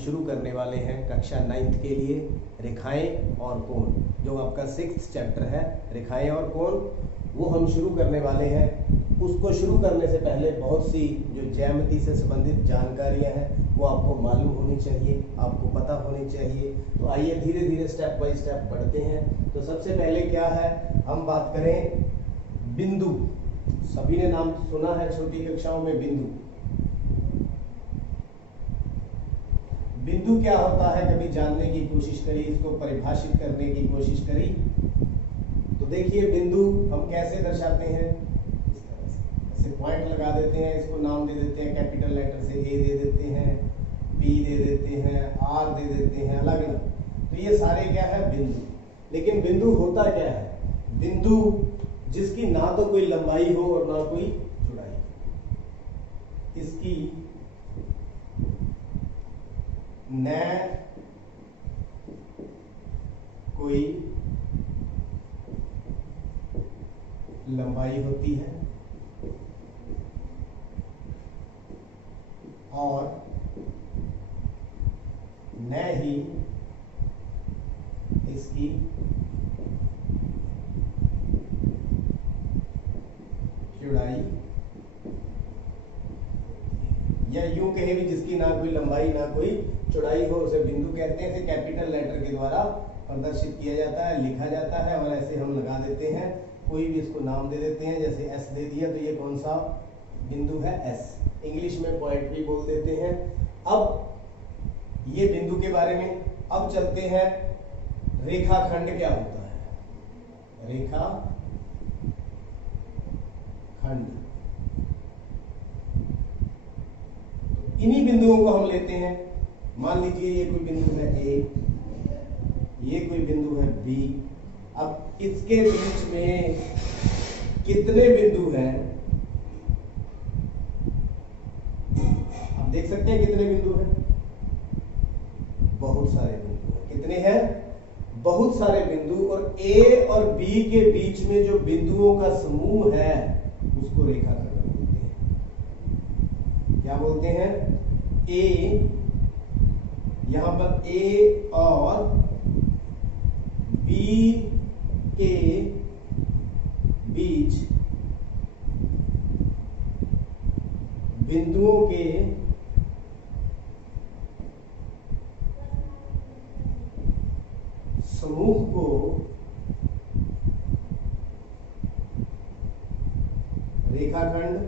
शुरू करने वाले हैं कक्षा 9th के लिए रेखाएं और कोण। जो आपका 6th चैप्टर है रेखाएं और कोण, वो हम शुरू करने वाले हैं। उसको शुरू करने से पहले बहुत सी जो ज्यामिति से संबंधित जानकारियां हैं वो आपको मालूम होनी चाहिए, आपको पता होनी चाहिए। तो आइए धीरे धीरे स्टेप बाय स्टेप पढ़ते हैं। तो सबसे पहले क्या है, हम बात करें बिंदु। सभी ने नाम सुना है छोटी कक्षाओं में बिंदु। बिंदु क्या होता है, कभी जानने की कोशिश करी, इसको परिभाषित करने की कोशिश करी। तो देखिए बिंदु हम कैसे दर्शाते हैं, इस तरह से ऐसे पॉइंट लगा देते हैं, इसको नाम दे देते हैं, कैपिटल लेटर से ए दे देते हैं, बी दे देते हैं, आर दे देते हैं, अलग अलग। तो ये सारे क्या है बिंदु। लेकिन बिंदु होता क्या है, बिंदु जिसकी ना तो कोई लंबाई हो और ना कोई चौड़ाई, इसकी न कोई लंबाई होती है और न ही इसकी चौड़ाई, या यूं कहे भी जिसकी ना कोई लंबाई ना कोई चौड़ाई हो उसे बिंदु कहते हैं। इसे कैपिटल लेटर के द्वारा प्रदर्शित किया जाता है, लिखा जाता है, और ऐसे हम लगा देते हैं। कोई भी इसको नाम दे देते हैं, जैसे एस दे दिया तो ये कौन सा बिंदु है, एस। इंग्लिश में पॉइंट भी बोल देते हैं। अब ये बिंदु के बारे में। अब चलते हैं रेखाखंड क्या होता है, रेखा खंड। इन्हीं बिंदुओं को हम लेते हैं। मान लीजिए ये कोई बिंदु है ए, ये कोई बिंदु है बी। अब इसके बीच में कितने बिंदु हैं, आप देख सकते हैं कितने बिंदु हैं, बहुत सारे बिंदु हैं। कितने हैं, बहुत सारे बिंदु। और ए और बी के बीच में जो बिंदुओं का समूह है उसको रेखाखंड बोलते हैं। क्या बोलते हैं, ए, यहां पर ए और बी के बीच बिंदुओं के समूह को रेखाखंड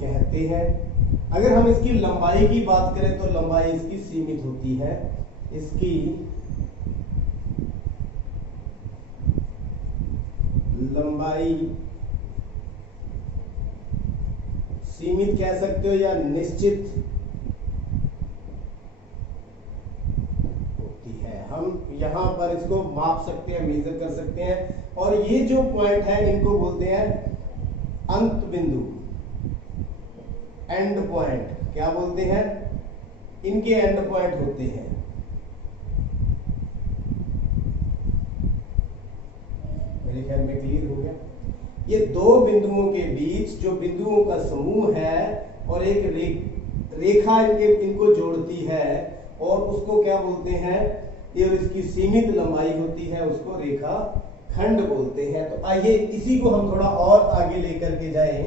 कहते हैं। अगर हम इसकी लंबाई की बात करें तो लंबाई इसकी सीमित होती है। इसकी लंबाई सीमित कह सकते हो या निश्चित होती है। हम यहां पर इसको माप सकते हैं, मेजर कर सकते हैं। और ये जो पॉइंट है इनको बोलते हैं अंत बिंदु, एंड पॉइंट। क्या बोलते हैं, इनके एंड पॉइंट होते हैं। मेरे ख्याल में क्लियर हो गया। ये दो बिंदुओं के बीच जो बिंदुओं का समूह है और एक रेखा इनको जोड़ती है, और उसको क्या बोलते हैं, ये इसकी सीमित लंबाई होती है, उसको रेखा खंड बोलते हैं। तो आइए इसी को हम थोड़ा और आगे लेकर के जाएं।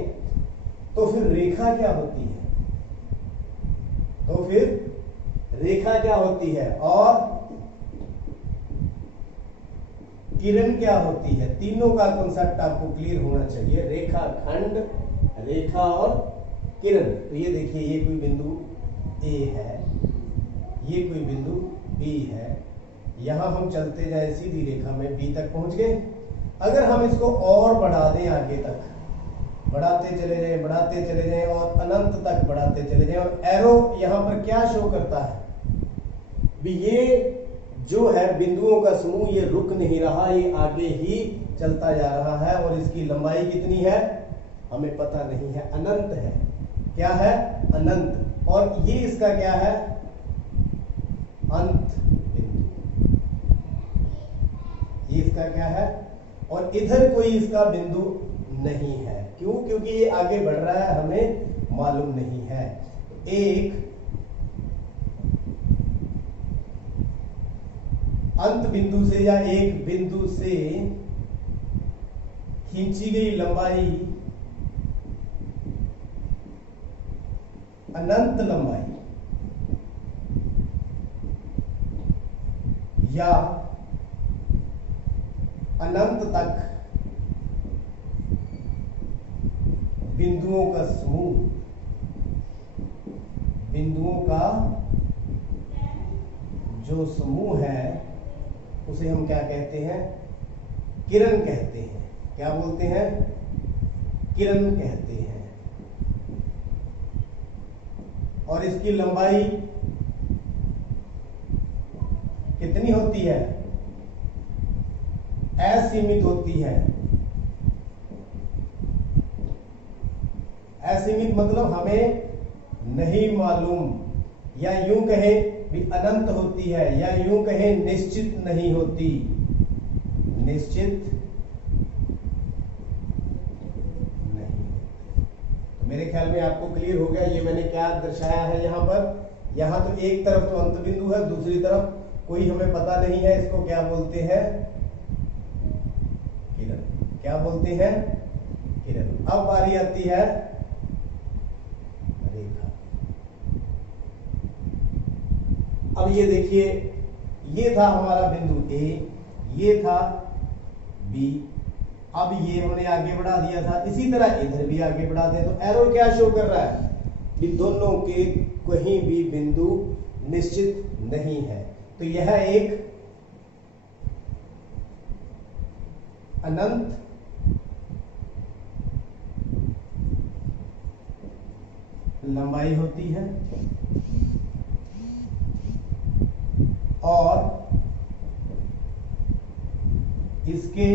तो फिर रेखा क्या होती है, तो फिर रेखा क्या होती है और किरण क्या होती है, तीनों का कॉन्सेप्ट आपको क्लियर होना चाहिए। रेखा खंड, रेखा और किरण। तो ये देखिए, ये कोई बिंदु ए है, ये कोई बिंदु बी है। यहां हम चलते जाए सीधी रेखा में बी तक पहुंच गए। अगर हम इसको और बढ़ा दें आगे तक, बढ़ाते चले जाएं, बढ़ाते चले जाएं और अनंत तक बढ़ाते चले जाएं, और एरो यहां पर क्या शो करता है भी, ये जो है बिंदुओं का समूह ये रुक नहीं रहा, ये आगे ही चलता जा रहा है। और इसकी लंबाई कितनी है हमें पता नहीं है, अनंत है। क्या है, अनंत। और ये इसका क्या है, अंत बिंदु। ये इसका क्या है, और इधर कोई इसका बिंदु नहीं है। क्यों, क्योंकि ये आगे बढ़ रहा है, हमें मालूम नहीं है। 1 अंत बिंदु से या एक बिंदु से खींची गई लंबाई अनंत लंबाई या अनंत तक बिंदुओं का समूह, बिंदुओं का जो समूह है उसे हम क्या कहते हैं? किरण कहते हैं। क्या बोलते हैं? किरण कहते हैं। और इसकी लंबाई कितनी होती है? असीमित होती है। असीमित मतलब हमें नहीं मालूम, या यूं कहें भी अनंत होती है, या यूं कहें निश्चित नहीं होती। निश्चित नहीं। तो मेरे ख्याल में आपको क्लियर हो गया ये मैंने क्या दर्शाया है यहां पर। यहां तो एक तरफ तो अंत बिंदु है, दूसरी तरफ कोई हमें पता नहीं है, इसको क्या बोलते हैं? किरण। क्या बोलते हैं? किरण। अब बारी आती है रेखा। अब ये देखिए, ये था हमारा बिंदु ए, ये था बी। अब ये हमने आगे बढ़ा दिया था, इसी तरह इधर भी आगे बढ़ा दें तो एरो क्या शो कर रहा है कि दोनों के कहीं भी बिंदु निश्चित नहीं है। तो यह एक अनंत लंबाई होती है और इसके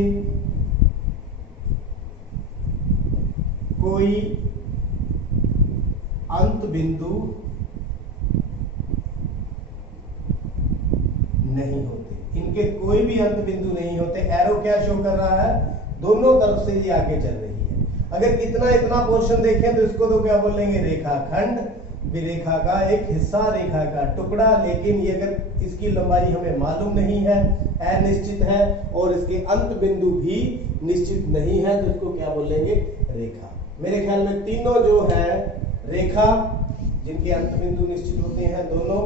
कोई अंत बिंदु नहीं होते। इनके कोई भी अंत बिंदु नहीं होते। एरो क्या शो कर रहा है? दोनों तरफ से ये आगे चल रही है। अगर इतना पोर्शन देखें तो इसको तो क्या बोलेंगे? रेखाखंड। रेखा का एक हिस्सा, रेखा का टुकड़ा। लेकिन ये अगर इसकी लंबाई हमें मालूम नहीं है, अनिश्चित है, और इसके अंत बिंदु भी निश्चित नहीं है, तो इसको क्या बोलेंगे? रेखा। मेरे ख्याल में तीनों जो है रेखा जिनके अंत बिंदु निश्चित होते हैं दोनों,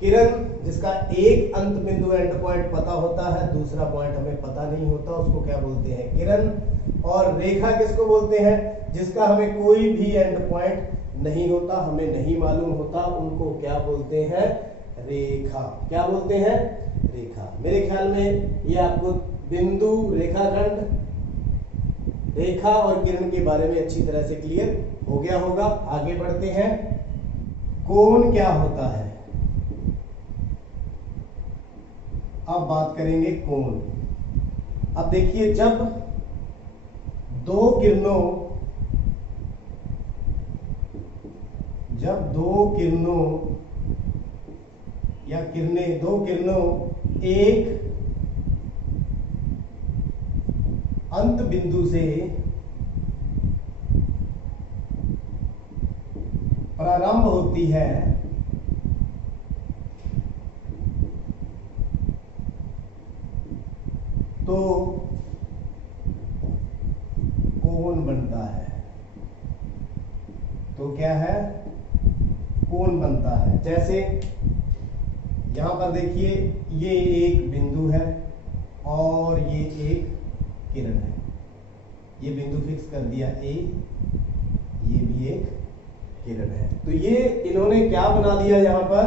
किरण जिसका एक अंत बिंदु एंड पॉइंट पता होता है, दूसरा पॉइंट हमें पता नहीं होता, उसको क्या बोलते हैं? किरण। और रेखा किसको बोलते हैं? जिसका हमें कोई भी एंड पॉइंट नहीं होता, हमें नहीं मालूम होता, उनको क्या बोलते हैं? रेखा। क्या बोलते हैं? रेखा। मेरे ख्याल में ये आपको बिंदु, रेखाखंड, रेखा और किरण के बारे में अच्छी तरह से क्लियर हो गया होगा। आगे बढ़ते हैं। कोण क्या होता है? अब बात करेंगे कोण। अब देखिए, जब दो किरणों या किरणें, दो किरणों एक अंत बिंदु से प्रारंभ होती है तो कोण बनता है। तो क्या है? कोण बनता है। जैसे यहां पर देखिए, ये एक बिंदु है और ये एक किरण है। ये बिंदु फिक्स कर दिया ए, ये भी एक किरण है। तो ये इन्होंने क्या बना दिया यहां पर?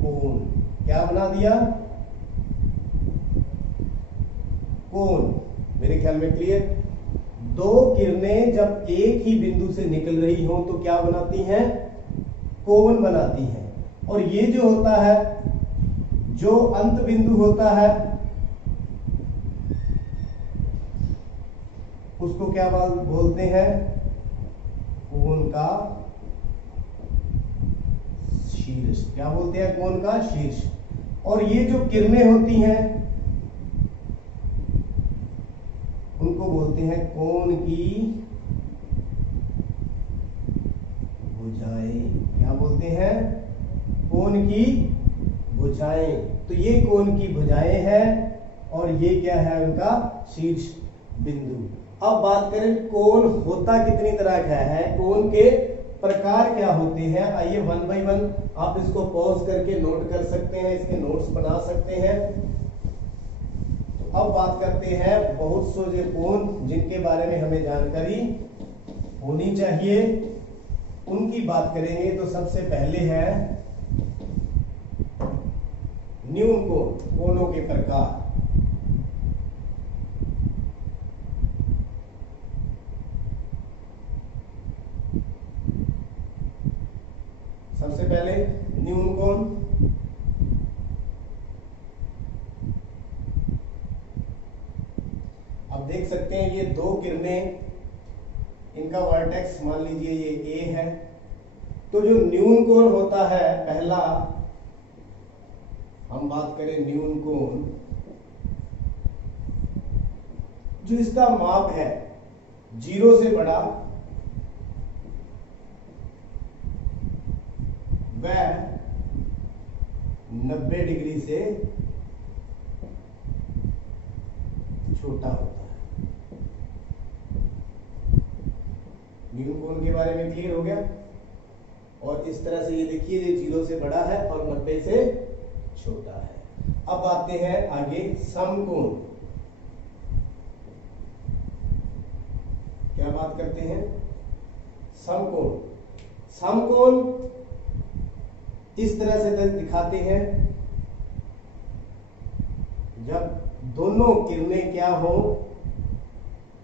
कोण। क्या बना दिया? कोण। मेरे ख्याल में क्लियर। दो किरणें जब एक ही बिंदु से निकल रही हो तो क्या बनाती हैं? कोण बनाती हैं। और ये जो होता है, जो अंत बिंदु होता है, उसको क्या बोलते हैं? कोण का शीर्ष। क्या बोलते हैं? कोण का शीर्ष। और ये जो किरणें होती हैं उनको बोलते हैं कोण की भुजाएं। क्या बोलते हैं? कोण की भुजाएं। तो ये कोण की भुजाएं हैं और ये क्या है उनका शीर्ष बिंदु। अब बात करें कोण होता कितनी तरह का है, कोण के प्रकार क्या होते हैं। आइए वन बाय वन आप इसको पॉज करके नोट कर सकते हैं, इसके नोट्स बना सकते हैं। तो अब बात करते हैं बहुत से कोण जिनके बारे में हमें जानकारी होनी चाहिए, उनकी बात करेंगे। तो सबसे पहले है न्यून कोण, कोणों के प्रकार। सबसे पहले न्यून कोण। अब देख सकते हैं ये दो किरणें, इनका वर्टेक्स मान लीजिए ये ए है। तो जो न्यून कोण होता है पहला, हम बात करें न्यून कोण, जो इसका माप है 0 से बड़ा वह 90 डिग्री से छोटा होता है। न्यून कोण के बारे में क्लियर हो गया। और इस तरह से ये देखिए ये 0 से बड़ा है और 90 से छोटा है। अब आते हैं आगे समकोण। क्या बात करते हैं, समकोण। समकोण इस तरह से दिखाते हैं जब दोनों किरणें क्या हो,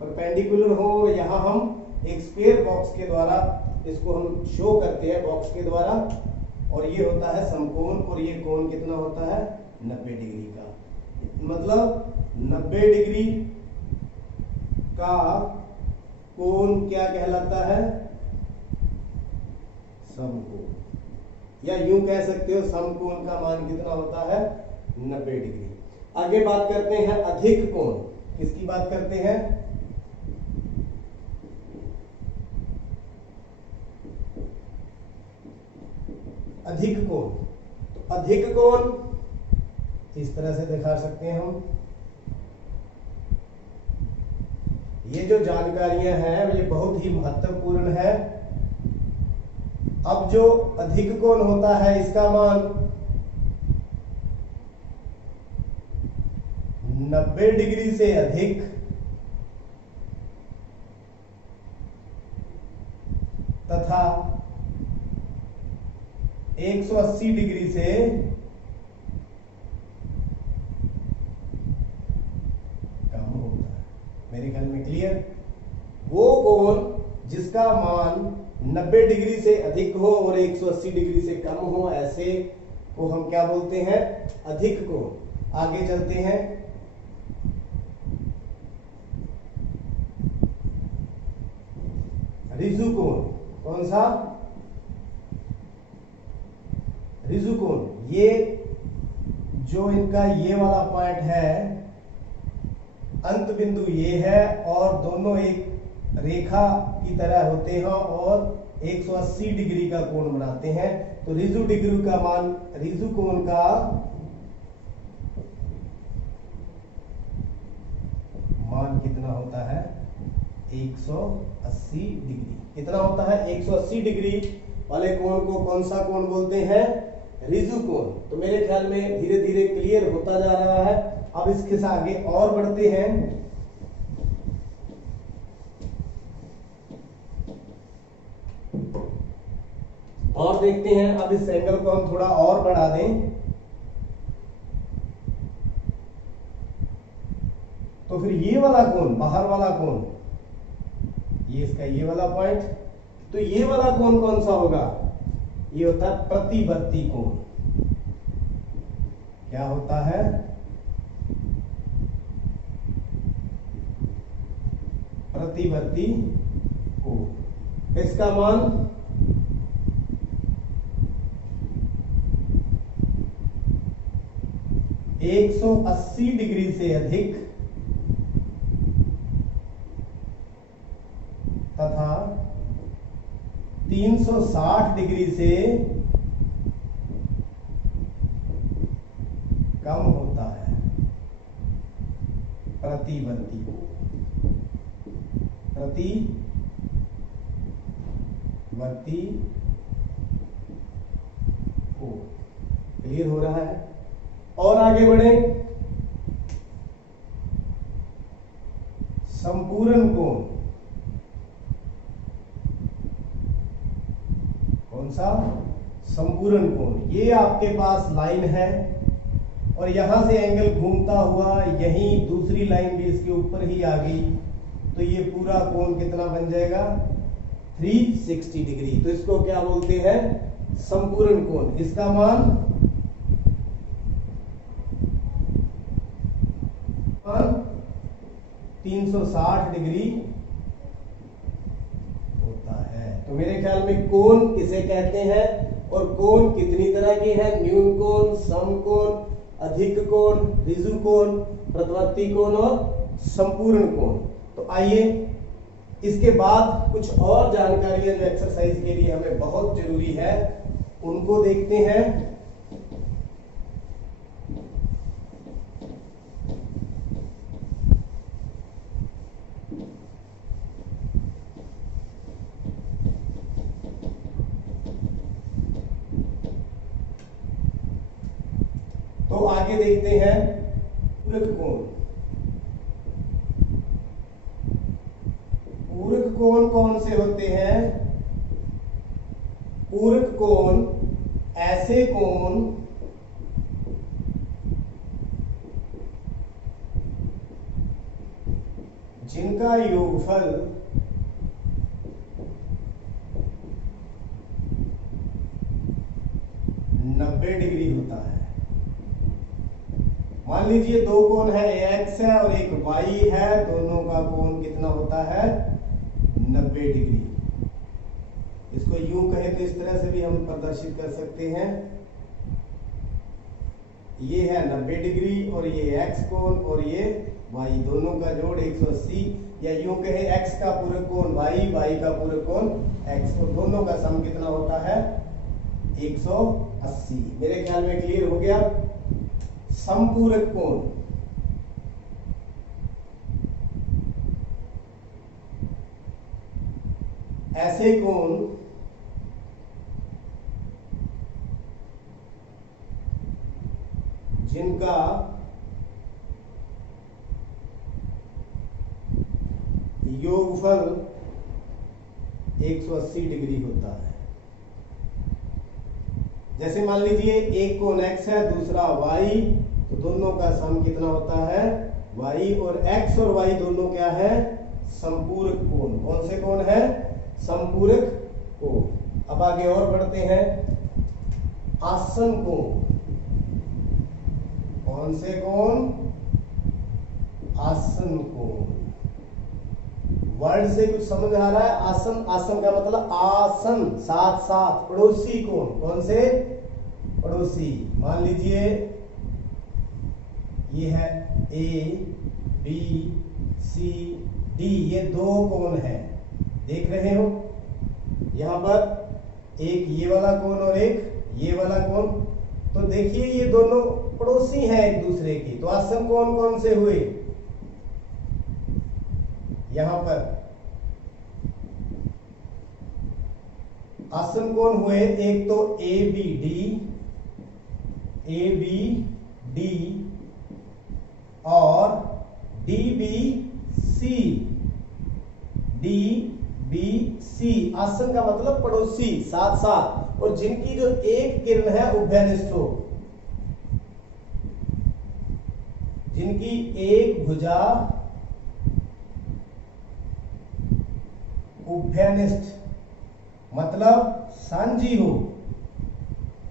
परपेंडिकुलर हो। और यहां हम एक स्क्वायर बॉक्स के द्वारा इसको हम शो करते हैं, बॉक्स के द्वारा। और ये होता है समकोण और ये कोण कितना होता है 90 डिग्री का। मतलब 90 डिग्री का कोण क्या कहलाता है, समकोण। या यूं कह सकते हो समकोण का मान कितना होता है 90 डिग्री। आगे बात करते हैं अधिक कोण। किसकी बात करते हैं, अधिक कोण। तो अधिक कोण इस तरह से दिखा सकते हैं हम। ये जो जानकारियां हैं ये बहुत ही महत्वपूर्ण है। अब जो अधिक कोण होता है इसका मान 90 डिग्री से अधिक तथा 180 डिग्री से कम होता है। मेरे ख्याल में क्लियर। वो कोण जिसका मान 90 डिग्री से अधिक हो और 180 डिग्री से कम हो, ऐसे को हम क्या बोलते हैं, अधिक कोण। आगे चलते हैं। रिजु कोण। कौन सा, रिजु कोण। ये जो इनका ये वाला पॉइंट है, अंत बिंदु ये है और दोनों एक रेखा की तरह होते हैं और 180 डिग्री का कोण बनाते हैं। तो रिजु डिग्री का मान, रिजु कोण का मान कितना होता है 180 डिग्री। कितना होता है 180 डिग्री वाले कोण को कौन सा कोण बोलते हैं, रिजु कोण। तो मेरे ख्याल में धीरे धीरे क्लियर होता जा रहा है। अब इसके से आगे और बढ़ते हैं। और देखते हैं। अब इस एंगल को हम थोड़ा और बढ़ा दें तो फिर ये वाला कोण, बाहर वाला कोण, ये इसका ये वाला पॉइंट, तो ये वाला कोण कौन सा होगा, ये होता है प्रतिवर्ती कोण। क्या होता है, प्रतिवर्ती कोण। इसका मान 180 डिग्री से अधिक तथा 360 डिग्री से प्रतिवर्ती कोण। क्लियर हो रहा है? और आगे बढ़े, संपूर्ण कोण। कौन सा? संपूर्ण कोण। ये आपके पास लाइन है और यहां से एंगल घूमता हुआ यहीं दूसरी लाइन भी इसके ऊपर ही आ गई, तो ये पूरा कोण कितना बन जाएगा? 360 डिग्री। तो इसको क्या बोलते हैं? संपूर्ण कोण। इसका मान 360 डिग्री होता है। तो मेरे ख्याल में कोण किसे कहते हैं और कोण कितनी तरह के हैं? न्यून कोण, समकोण, अधिक कोण, ऋजु कोण, प्रतिवर्ती कोण और संपूर्ण कोण। तो आइए इसके बाद कुछ और जानकारियां जो एक्सरसाइज के लिए हमें बहुत जरूरी है उनको देखते हैं। तो आगे देखते हैं पूरक कोण। पूरक कोण कौन से होते हैं? पूरक कोण ऐसे कोण जिनका योगफल 90 डिग्री होता है। मान लीजिए दो कोण है, एक्स है और एक वाई है, दोनों का कोण कितना होता है? 90 डिग्री। इसको यूं कहे तो इस तरह से भी हम प्रदर्शित कर सकते हैं। ये है 90 डिग्री और ये एक्स कोण और ये वाई, दोनों का जोड़ 180, या यूं कहे एक्स का पूरक कोण वाई, वाई का पूरक कोण एक्स, और दोनों का सम कितना होता है? 180। मेरे ख्याल में क्लियर हो गया। समपूरक कोण ऐसे कोण जिनका योगफल 180 डिग्री होता है। जैसे मान लीजिए एक कोण x है, दूसरा y, तो दोनों का सम कितना होता है? y, और x और y दोनों क्या है? संपूरक कोण। कौन से कोण है? संपूरक कोण। अब आगे और बढ़ते हैं। आसन कोण। कौन से कोण? आसन कोण। वर्ड से कुछ समझ आ रहा है? आसन, आसन का मतलब आसन, साथ साथ। पड़ोसी कोण। कौन से? पड़ोसी। मान लीजिए ये है ए बी सी डी, ये दो कोण है, देख रहे हो? यहां पर एक ये वाला कोण और एक ये वाला कोण। तो देखिए ये दोनों पड़ोसी हैं एक दूसरे की, तो आसन कोण कौन से हुए? यहां पर आसन कोण हुए एक तो ए बी डी और डी बी सी। आसन का मतलब पड़ोसी, साथ साथ, और जिनकी जो एक किरण है उभयनिष्ठ हो, जिनकी एक भुजा उभयनिष्ठ मतलब सांझी हो।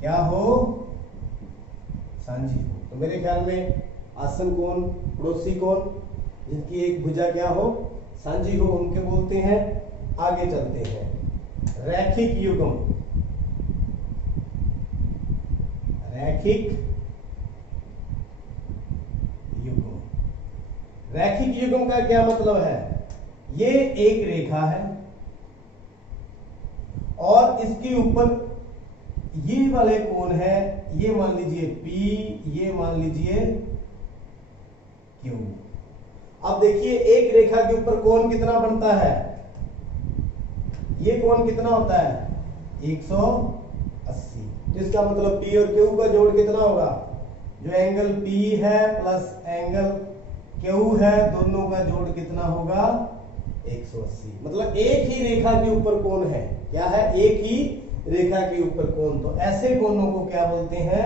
क्या हो? सांझी हो। तो मेरे ख्याल में आसन कोण, पड़ोसी कोण जिनकी एक भुजा क्या हो? सांझी हो, उनके बोलते हैं। आगे चलते हैं। रैखिक युग्म। रैखिक युग्म। रैखिक युग्म का क्या मतलब है? ये एक रेखा है और इसके ऊपर ये वाले कोण है, ये मान लीजिए P, ये मान लीजिए Q। अब देखिए एक रेखा के ऊपर कोण कितना बनता है, ये कोण कितना होता है 180। तो इसका मतलब P और Q का जोड़ कितना होगा, जो एंगल P है प्लस एंगल Q है दोनों का जोड़ कितना होगा 180। मतलब एक ही रेखा के ऊपर कोण है, क्या है, एक ही रेखा के ऊपर कोण। तो ऐसे कोणों को क्या बोलते हैं,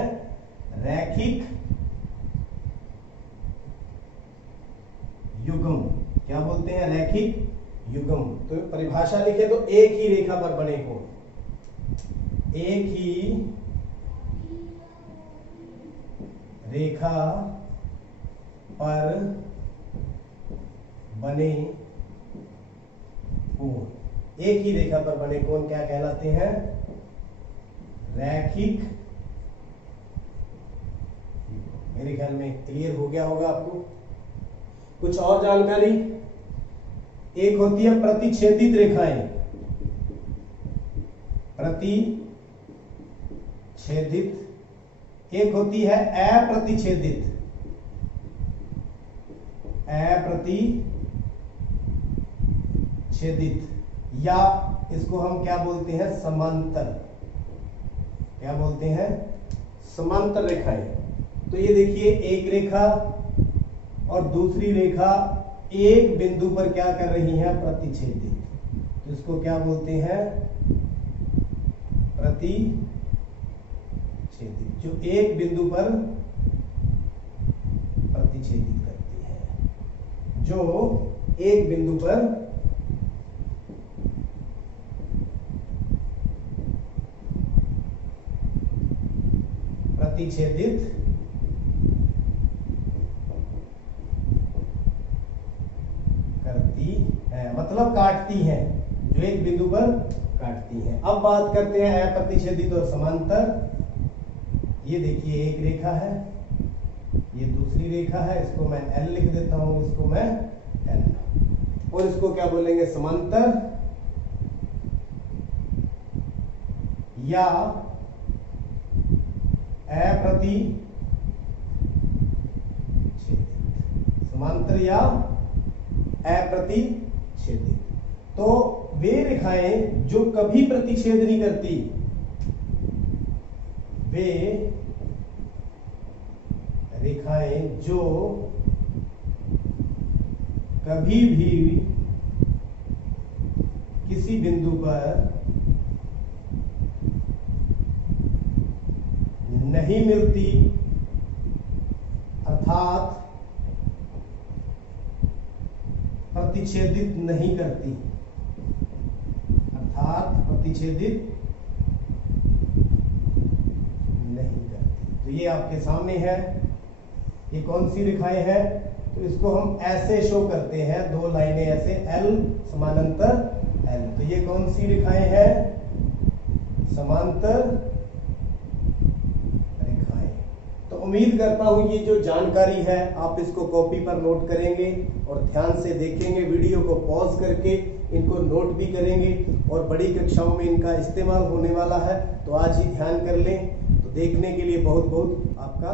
रैखिक युग्म। क्या बोलते हैं, रैखिक युग्म। तो परिभाषा लिखे तो एक ही रेखा पर बने कोण, एक ही रेखा पर बने कोण, एक ही रेखा पर बने कोण क्या कहलाते हैं, रैखिक। मेरे ख्याल में क्लियर हो गया होगा आपको। कुछ और जानकारी, एक होती है प्रतिच्छेदित रेखाएं, प्रतिच्छेदित, एक होती है अप्रतिच्छेदित, अप्रतिच्छेदित, या इसको हम क्या बोलते हैं, समांतर। क्या बोलते हैं, समांतर रेखाएं। तो ये देखिए एक रेखा और दूसरी रेखा एक बिंदु पर क्या कर रही हैं, प्रतिच्छेदित। तो इसको क्या बोलते हैं, प्रतिच्छेदित, जो एक बिंदु पर प्रतिच्छेदित करती है, जो एक बिंदु पर प्रतिच्छेदित करती है, मतलब काटती है, जो एक बिंदु पर काटती है। अब बात करते हैं अप्रतिच्छेदित और समांतर। ये देखिए एक रेखा है, ये दूसरी रेखा है, इसको मैं L लिख देता हूं, इसको मैं N, और इसको क्या बोलेंगे, समांतर या अप्रतिच्छेदित, समांतर या अप्रतिच्छेदित। तो वे रेखाएं जो कभी प्रतिच्छेद नहीं करती, वे रेखाएं जो कभी भी किसी बिंदु पर नहीं मिलती, अर्थात प्रतिच्छेदित नहीं करती, अर्थात प्रतिच्छेदित नहीं करती। तो ये आपके सामने है, ये कौन सी रेखाएं हैं, तो इसको हम ऐसे शो करते हैं, दो लाइनें ऐसे, L समानांतर L। तो ये कौन सी रेखाएं हैं, समांतर रेखाएं। तो उम्मीद करता हूं ये जो जानकारी है आप इसको कॉपी पर नोट करेंगे और ध्यान से देखेंगे, वीडियो को पॉज करके इनको नोट भी करेंगे, और बड़ी कक्षाओं में इनका इस्तेमाल होने वाला है। तो आज ही ध्यान कर लें। तो देखने के लिए बहुत बहुत आपका